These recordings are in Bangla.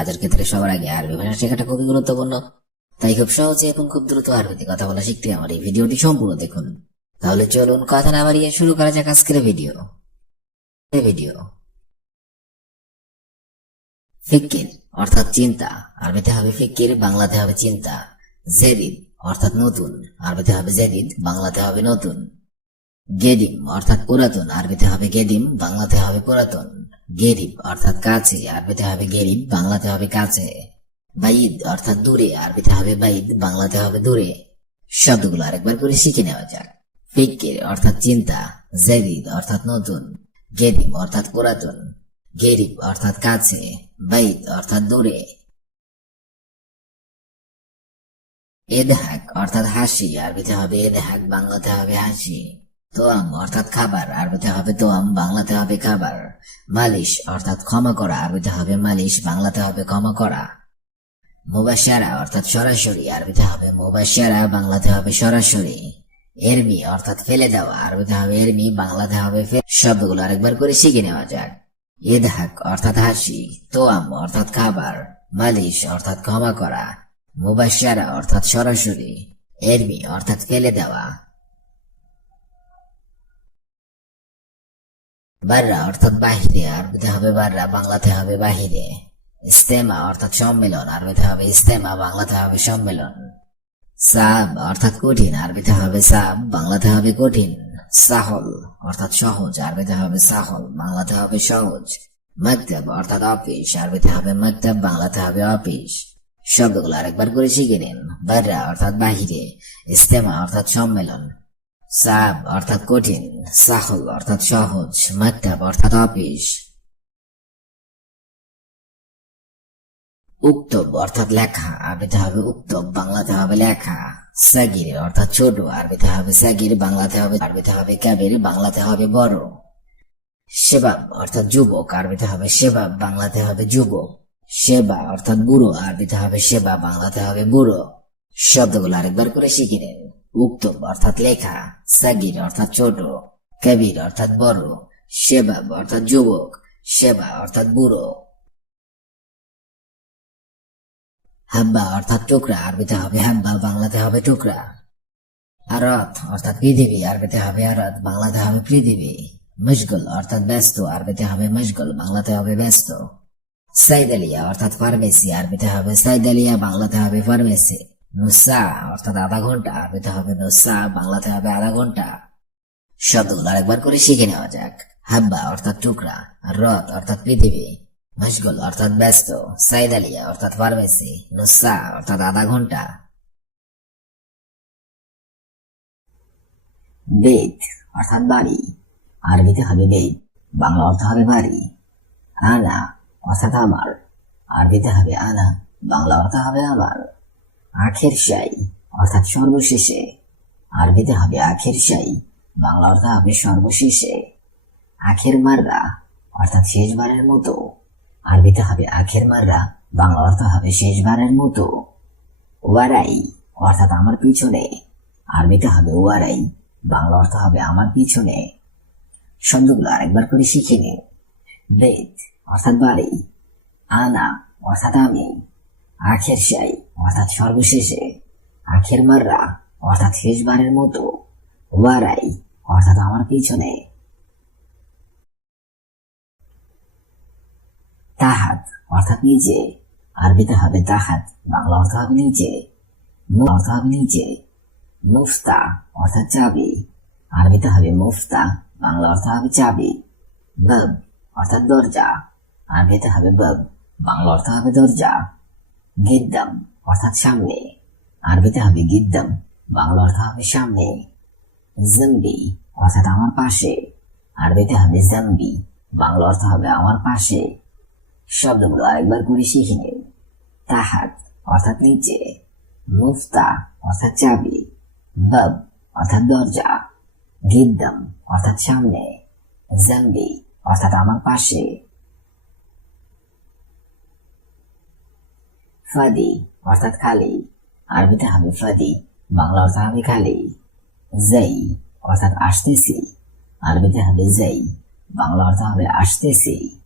কাজের ক্ষেত্রে সবার আগে আরবি ভাষা শেখাটা খুবই গুরুত্বপূর্ণ। তাই খুব সহজে এবং খুব দ্রুত আরবিতে কথা বলা শিখতে আমার এই ভিডিওটি সম্পূর্ণ দেখুন। তাহলে চলুন কথা না বাড়িয়ে শুরু করা যাক আজকের ভিডিও। ভিডিও। ফিক্কির, অর্থাৎ চিন্তা। আরবিতে হবে ফিক্কির, বাংলাতে হবে চিন্তা। জেদিদ অর্থাৎ নতুন। আরবিতে হবে জেদিদ বাংলাতে হবে নতুন। গেদিম, অর্থাৎ পুরাতন। আরবিতে হবে গেদিম, বাংলাতে হবে পুরাতন। গেরিব অর্থাৎ কাছে, আরবিতে হবে গেরিব, বাংলাতে হবে কাছে। বাইদ অর্থাৎ দূরে, আরবিতে হবে বাইদ, বাংলাতে হবে দূরে। শব্দগুলো আরেকবার করে শিখে নেওয়া যাক। ফিক্কির অর্থাৎ চিন্তা জেদিদ অর্থাৎ নতুন গেদিম অর্থাৎ পুরাতন, গেরিব অর্থাৎ কাছে, বাইদ অর্থাৎ দূরে। এদহাক অর্থাৎ হাসি, আরবিতে হবে এদহাক, বাংলাতে হবে হাসি। তোয়াম অর্থাৎ খাবার আরবিতে হবে তোয়াম বাংলাতে হবে খাবার। মালিশ, অর্থাৎ ক্ষমা করা আরবিতে হবে মালিশ, বাংলাতে হবে ক্ষমা করা। মুবাসারা অর্থাৎ সরাসরি আরবিতে হবে মুবাসারা বাংলাতে হবে সরাসরি। এরমি, অর্থাৎ ফেলে দেওয়া আরবিতে হবে এরমি, বাংলাতে হবে শব্দগুলো আরেকবার করে শিখে নেওয়া যাক। ইদহাক, অর্থাৎ হাসি। তোয়াম অর্থাৎ খাবার। মালিশ, অর্থাৎ ক্ষমা করা। মুবাসারা অর্থাৎ সরাসরি। এরমি, অর্থাৎ ফেলে দেওয়া। বাররা অর্থাৎ বাহিরে, আরবিতে হবে বাররা বাংলাতে হবে বাহিরে। ইস্তেমা, অর্থাৎ সম্মেলন, আরবিতে হবে ইস্তেমা, বাংলাতে হবে সম্মেলন। সাব, অর্থাৎ কঠিন, আরবিতে হবে সাব, বাংলাতে হবে কঠিন। সাহল, অর্থাৎ সহজ, আরবিতে হবে সাহল, বাংলাতে হবে সহজ। মক্তব অর্থাৎ অফিস, আরবিতে হবে মক্তব বাংলাতে হবে অফিস। শব্দগুলো আরেকবার করে শিখে নিন। বাররা অর্থাৎ বাহিরে। ইস্তেমা, অর্থাৎ সম্মেলন। সাব অর্থাৎ কঠিন, সাহল অর্থাৎ সহজ মক্তব অর্থাৎ অফিস। উক্তব অর্থাৎ লেখা, আরবিতে হবে উক্তব, বাংলাতে হবে লেখা। সাগির অর্থাৎ ছোট, আরবিতে হবে সাগির, বাংলাতে হবে, আরবিতে হবে কাবির, বাংলাতে হবে বড়। সেবাব অর্থাৎ যুবক, আরবিতে হবে সেবাব, বাংলাতে হবে যুবক। সেবা অর্থাৎ বুড়ো, আরবিতে হবে সেবা, বাংলাতে হবে বুড়ো। শব্দগুলো আরেকবার করে শিখে নেন। উক্তব অর্থাৎ লেখা, সাগির অর্থাৎ ছোট, কবির অর্থাৎ বড়, সেবাব অর্থাৎ যুবক, সেবা অর্থাৎ বুড়ো। হাব্বা অর্থাৎ টুকরা, আরবিতে হবে হাব্বা বাংলাতে হবে টুকরা। আরত অর্থাৎ পৃথিবী, আরবিতে হবে আরত বাংলাতে হবে পৃথিবী। মশগুল অর্থাৎ ব্যস্ত, আরবিতে হবে মশগুল, বাংলাতে হবে ব্যস্ত। সাইদালিয়া অর্থাৎ ফার্মেসি, আরবিতে হবে সাইদালিয়া, বাংলাতে হবে ফার্মেসি। নুসা অর্থাৎ আধা ঘণ্টা আরবিতে হবে নুসা, বাংলাতে হবে আধা ঘণ্টা। শব্দগুলো আরেকবার করে শিখে নেওয়া যাক। হাব্বা অর্থাৎ টুকরা রথ অর্থাৎ পৃথিবী। মশগুল অর্থাৎ ব্যস্ত, সাইদ আলিয়া অর্থাৎ ফার্মেসি নুসা অর্থাৎ আধা ঘণ্টা। বেদ অর্থাৎ বাড়ি, আরবিতে হবে বেদ, বাংলা অর্থ হবে বাড়ি। আনা অর্থাৎ আমার, আরবিতে হবে আনা, বাংলা অর্থ হবে আমার। আখের সাই অর্থাৎ সর্বশেষে। আরবিতে হবে আখের সাই বাংলা অর্থ হবে সর্বশেষে। আখের মাররা, অর্থাৎ শেষবারের মতো। আরবিতে হবে আখের মাররা, বাংলা অর্থ হবে শেষবারের মতো। ওয়ারাই, অর্থাৎ আমার পিছনে। আরবিতে হবে ওয়ারাই, বাংলা অর্থ হবে আমার পিছনে। শব্দগুলো আরেকবার করে শিখে নিন। বেদ, অর্থাৎ বাড়ি। আনা, অর্থাৎ আমি। আখের সাই অর্থাৎ সর্বশেষে আখের মাররা, অর্থাৎ শেষবারের মতো ওয়ারাই অর্থাৎ আমার পিছনে। তাহাত, অর্থাৎ নিচে, আরবিতে হবে তাহাত, বাংলা অর্থ হবে নিচে অর্থ হবে নিচে, মুফতা অর্থাৎ চাবি, আরবিতে হবে মুফতা, বাংলা অর্থ হবে চাবি, বব অর্থাৎ দরজা, আরবিতে হবে বব, বাংলা অর্থ হবে দরজা। গিদ্দাম, অর্থাৎ সামনে। আরবিতে হবে গিদ্দাম, বাংলা অর্থ হবে সামনে। জম্বি, অর্থাৎ আমার পাশে। আরবিতে হবে জাম্বি, বাংলা অর্থ হবে আমার পাশে। শব্দগুলো আরেকবার করে শিখে নিন। তাহাত, অর্থাৎ নিচে। মুফতা, অর্থাৎ চাবি। বব, অর্থাৎ দরজা। গিদ্দাম, অর্থাৎ সামনে। জম্বি, অর্থাৎ আমার পাশে। ফাদি, অর্থাৎ খালি। আরবিতে হবে ফাদি, বাংলা অর্থ হবে খালি। জাই অর্থাৎ আসতেছি। আরবিতে হবে জাই বাংলা অর্থ হবে আসতেছি।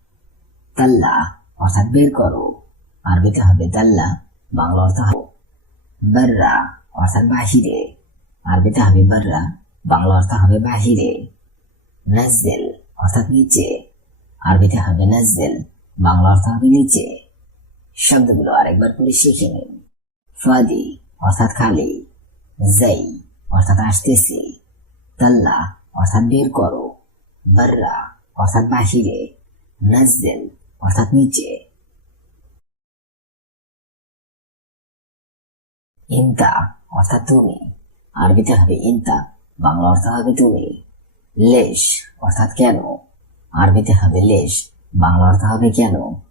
তাল্লা, অর্থাৎ বের করো। আরবিতে হবে দাল্লা বাংলা অর্থ হবে বাররা, অর্থাৎ বাহিরে। আরবিতে হবে বাররা, বাংলা অর্থ হবে বাহিরে। নাজেল অর্থাৎ নিচে। আরবিতে হবে নাজেল বাংলা অর্থ হবে নিচে। শব্দগুলো আরেকবার করে শিখে নিন। ফাদি, অর্থাৎ খালি। জাই, অর্থাৎ আসতেছি। তাল্লা, অর্থাৎ বের করো। বাররা, অর্থাৎ বাহিরে। নাজেল অর্থাৎ নিচে। ইন্তা, অর্থাৎ তুমি। আরবিতে হবে ইন্তা, বাংলা অর্থ হবে তুমি। লেশ, অর্থাৎ কেন? আরবিতে হবে লেশ, বাংলা অর্থ হবে কেন?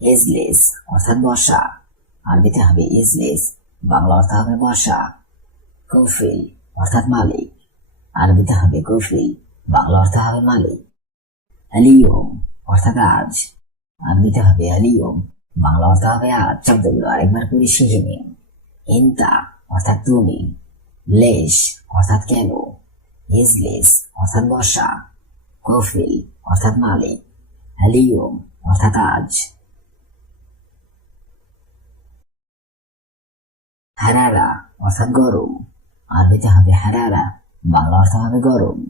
ইজলিস অর্থাৎ বসা আরবিতে হবে এজলেস, বাংলা অর্থ হবে বসা কৌফিল, অর্থাৎ মালিক। আরবিতে হবে কৌফিল, বাংলা অর্থ হবে মালিক। আলিয়ম অর্থাৎ আজ। আরবিতে হবে আলিয়ম বাংলা অর্থ হবে আজ। শব্দগুলো আরেকবার করে শিখে নিন। ইন্তা অর্থাৎ তুমি। লেশ, অর্থাৎ কেন? এজলেস, অর্থাৎ বসা কফিল, অর্থাৎ মালিক। আলিয়ম অর্থাৎ আজ। হারারা, অর্থাৎ গরম। আরবিতে হবে হারারা বাংলা অর্থ হবে গরম।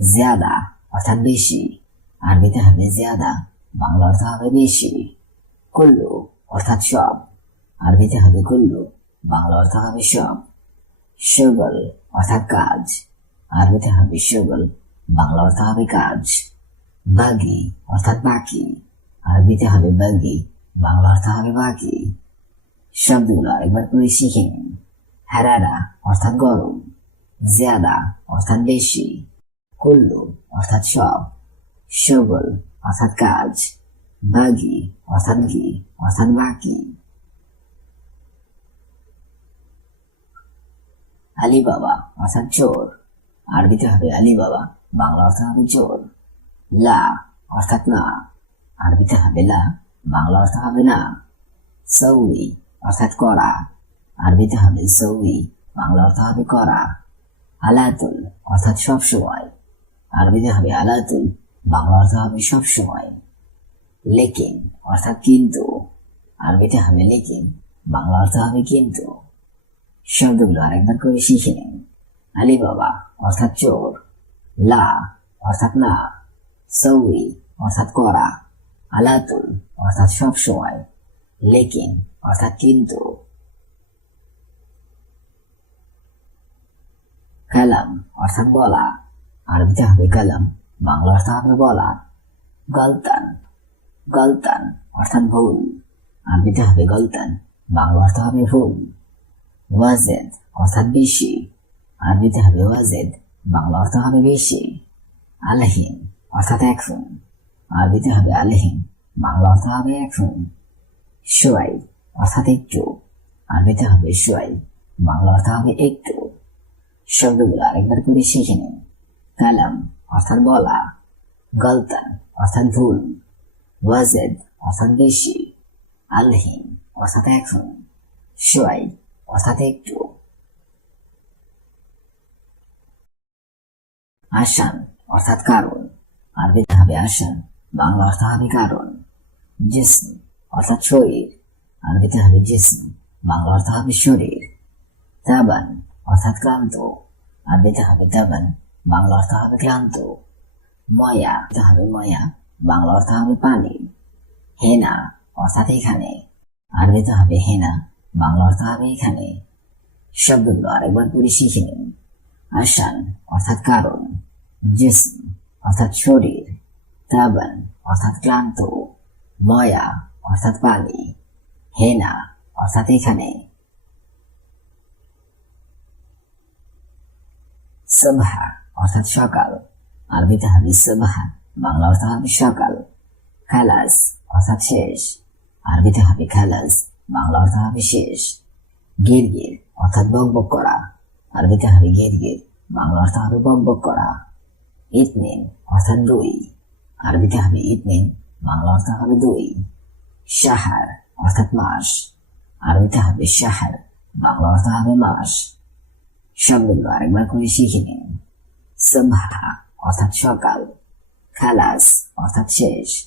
জিয়াদা, অর্থাৎ বেশি। আরবিতে হবে জিয়াদা বাংলা অর্থ হবে বেশি। কুল্লু, অর্থাৎ সব। আরবিতে হবে কুল্লু বাংলা অর্থ হবে সব। সুগল, অর্থাৎ কাজ। আরবিতে হবে সুগল বাংলা অর্থ হবে কাজ। বাগি, অর্থাৎ বাকি। আরবিতে হবে বাগি বাংলা অর্থ হবে বাকি। শব্দগুলো আরেকবার করে শিখে নিন হারারা অর্থাৎ গরম, জিয়াদা অর্থাৎ বেশি, কুল্লু অর্থাৎ সব সুগল অর্থাৎ কাজ, বাগি অর্থাৎ কি অর্থাৎ বাকি। আলী বাবা অর্থাৎ চোর, আরবিতে হবে আলী বাবা বাংলা অর্থ হবে চোর। লা অর্থাৎ না আরবিতে হবে লা, বাংলা অর্থ হবে না। সৌই অর্থাৎ করা। আরবিতে হবে সৌই বাংলা অর্থ হবে করা। আলাতুল, অর্থাৎ সব সময়। আরবিতে হবে আলাতুল, বাংলা অর্থ হবে সব সময়। লেকিন, অর্থাৎ কিন্তু। আরবিতে হবে লেকিন, বাংলা অর্থ হবে কিন্তু। শব্দগুলো আরেকবার করে শিখে নিন। আলী বাবা অর্থাৎ চোর। লা, অর্থাৎ না। সৌই, অর্থাৎ করা। আলাতুল, অর্থাৎ সব সময়। লেকিন অর্থাৎ কিন্তু কালাম অর্থাৎ বলা আরবিতে হবে কালাম বাংলা অর্থ হবে বলা গলতান গলতান অর্থাৎ ভুল আরবিতে হবে গলতান বাংলা অর্থ হবে ভুল ওয়াজেদ অর্থাৎ বেশি আরবিতে হবে ওয়াজেদ বাংলা অর্থ হবে বেশি আলহিন অর্থাৎ এখন আরবিতে হবে আলহিন বাংলা অর্থ হবে এখন সোয়াই অর্থাৎ একটু আরবিতে হবে সোয়াই বাংলা অর্থ হবে একটু। শব্দগুলো আরেকবার করে শিখে নিন। কালাম, অর্থাৎ বলা। গলতান, অর্থাৎ ভুল। ওয়াজেদ, অর্থাৎ বেশি। আলহিন, অর্থাৎ এখন। সোয়াই অর্থাৎ একটু। আসান, অর্থাৎ কারণ। আরবিতে হবে আসান, বাংলা অর্থ হবে কারণ। জিসম, অর্থাৎ শরীর। আরবিতে হবে জিসম বাংলা অর্থ হবে শরীর। তাবান অর্থাৎ ক্লান্ত। আরবিতে হবে তাবান বাংলা অর্থ হবে ক্লান্ত। ময়া হবে ময়া, বাংলা অর্থ হবে পানি। হেনা, অর্থাৎ এখানে। আরবিতে হবে হেনা, বাংলা অর্থ হবে এখানে। শব্দগুলো আরেকবার করে শিখে নিন। আসান, অর্থাৎ কারণ। জিসম, অর্থাৎ শরীর। তাবান অর্থাৎ ক্লান্ত। ময়া, অর্থাৎ পানি। হেনা অর্থাৎ এখানে অর্থাৎ সকাল আরবিতে হবে সবহা বাংলা অর্থ হবে সকাল খালাস অর্থাৎ শেষ আরবিতে হবে খালাস বাংলা অর্থ হবে শেষ গিরগির অর্থাৎ বকবক করা আরবিতে হবে গিরগির বাংলা অর্থ হবে বকবক করা ইতনিন অর্থাৎ দুই আরবিতে হবে ইতনিন বাংলা অর্থ হবে দুই শাহার অর্থাৎ মাস। আরবিতে হবে শাহার, বাংলা অর্থ হবে মাস। শব্দগুলো আরেকবার করে শিখে নিন। অর্থাৎ সকাল। খালাস, অর্থাৎ শেষ।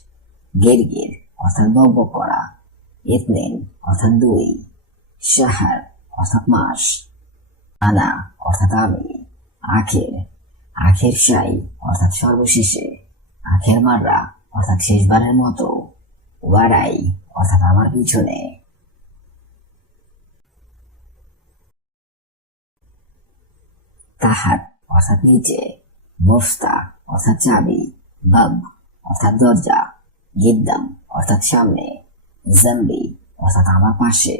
গিরগির, অর্থাৎ বকবক করা। ইতনিন, অর্থাৎ দুই। শাহার, অর্থাৎ মাস। আনা, অর্থাৎ আমি। আখের আখের সাই, অর্থাৎ সর্বশেষে। আখের মাররা, অর্থাৎ শেষবারের মতো। ওয়ারাই অর্থাৎ আমার পিছনে। তাহাত অর্থাৎ নিচে মুফতা অর্থাৎ চাবি বাব অর্থাৎ দরজা, গিদ্দাম, অর্থাৎ সামনে, জাম্বি, অর্থাৎ আমার পাশে।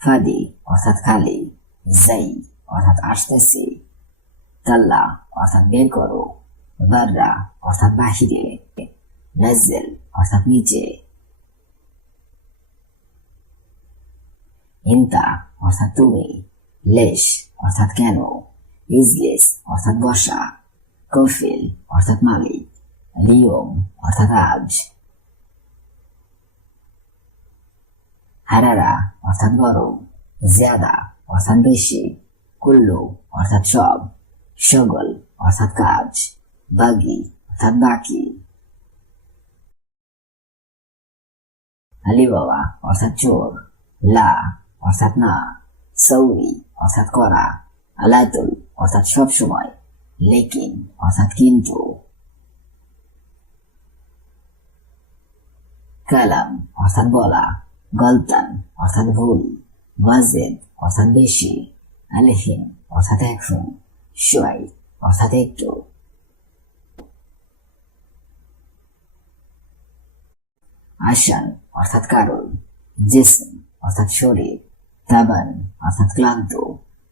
ফাদি, অর্থাৎ খালি, জাই, অর্থাৎ আসতেছি। তাল্লা, অর্থাৎ বের করো। বাররা অর্থাৎ বাহিরে নাজেল অর্থাৎ নিচে ইন্তা অর্থাৎ তুমি লেশ অর্থাৎ কেন ইজলিস অর্থাৎ বসা কফিল অর্থাৎ মালিক লিওম অর্থাৎ আজ হারারা অর্থাৎ গরম জিয়াদা অর্থাৎ বেশি কুল্লু অর্থাৎ সব সগল অর্থাৎ কাজ অর্থাৎ বাকি আলিবাবা অর্থাৎ চোর লা অর্থাৎ না সৌরি অর্থাৎ করা আলাতুল অর্থাৎ সব সময় লেকিন অর্থাৎ কিন্তু কালাম অর্থাৎ বলা গলতান অর্থাৎ ভুল ওয়াজেদ অর্থাৎ বেশি আলহিন অর্থাৎ এখন সোয়াই অর্থাৎ একটু আসান অর্থাৎ কারণ, জিসম, অর্থাৎ শরীর তাবান অর্থাৎ ক্লান্ত,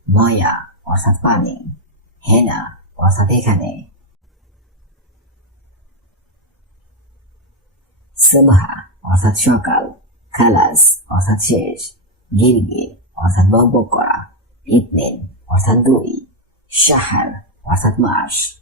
ময়া, অর্থাৎ পানি, হেনা, অর্থাৎ এখানে। সুবহা, অর্থাৎ সকাল, খালাস, অর্থাৎ শেষ, গিরগির, অর্থাৎ বকবক করা ইতনিন অর্থাৎ দুই, শাহার, অর্থাৎ মাস।